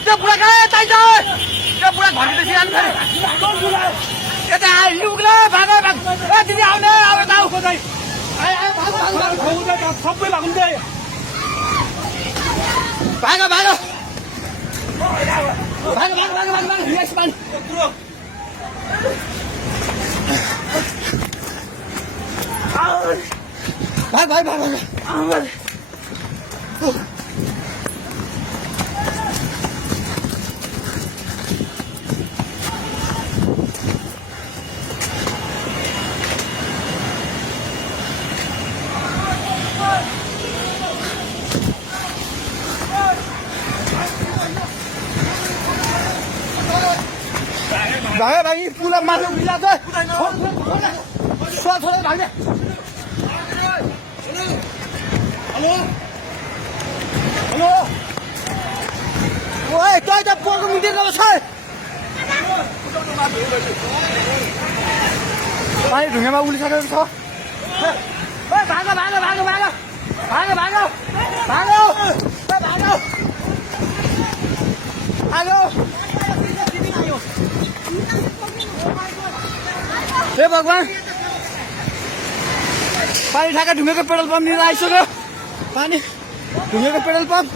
त्यो बुढा कहाँ यता त्यो बुढा घन्टी सिकाल्नु पऱ्यो यता लुग्ला भाग दिदी आउने अब सबै लाग्नु भाग भाग भाग भाग भाग भाग भाग यस पानी भाग भाग भाग भाग भागे भागी पुला माथि उभिला छ छोरा भाग्ने हेलो हेलो ओए तै त पोको मिटिङ गर्छ पानी ढुङ्गामा उलिसकेको छ ओए भाग भाग भाग भाग भाग भाग भाग भाग हेलो हे भगवान पानी ठाका ढुङ्गेको पेट्रोल पम्प लिएर आइसक्यो पानी ढुङ्गेको पेट्रोल पम्प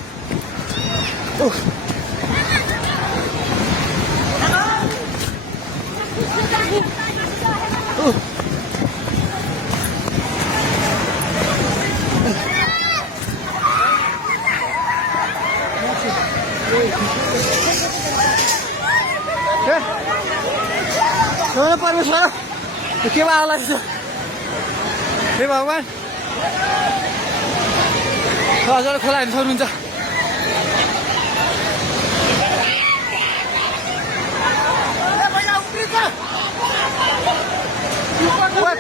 परमेश्वर के आला हे भगवान हजुर खोला हेर्नु सक्नुहुन्छ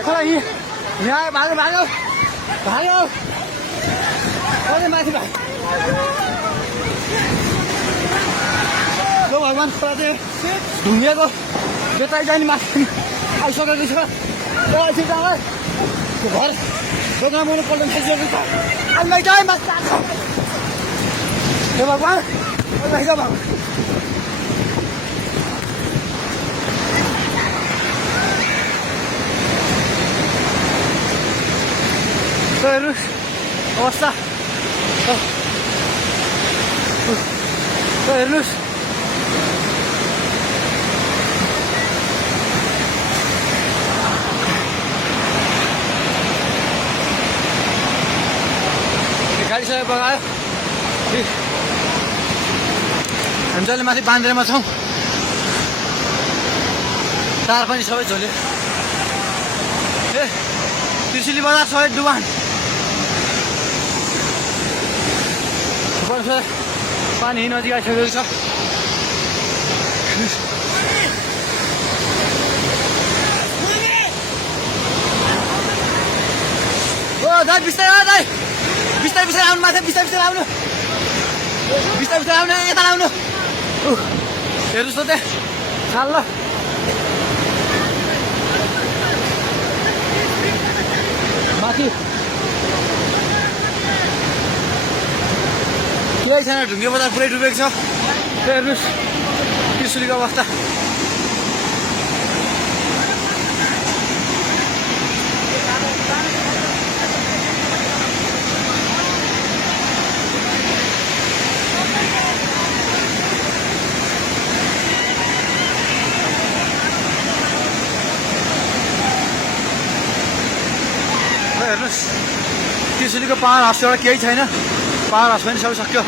खोला यहाँ भाग्यो भाग्यो भाग्यो माथि भाग भगवान खोला चाहिँ ढुङ्गेको बेताइ जाने माथि आइसकेको छ घर दोकान मैले पल्टन थालिसकेको छ आइमाइ जाए माथि हे भगवान भगवान हेर्नुहोस् अवस्था हेर्नुहोस् गाडी सबै बगायो हामी जहिले माथि बान्द्रेमा छौँ तार पनि सबै झोल्यो ए त्रिशुली बजार सबै डुबान पानी नजिक आइसकेको छ ओ दाइ बिस्तारै दाइ बिस्तारै बिस्तारै आउनु माथि बिस्तारै बिस्तारै आउनु बिस्तारै बिस्तारै आउनु यता आउनु हेर्नुहोस् त त्यहाँ चाल ल माथि केही छैन ढुङ्गे बजार पुरै डुबेको छ हेर्नुहोस् त्रिशुलीको अवस्था हेर्नुहोस् त्रिशुलीको पावर हाउसबाट केही छैन पावर हाउस पनि सबै सक्यो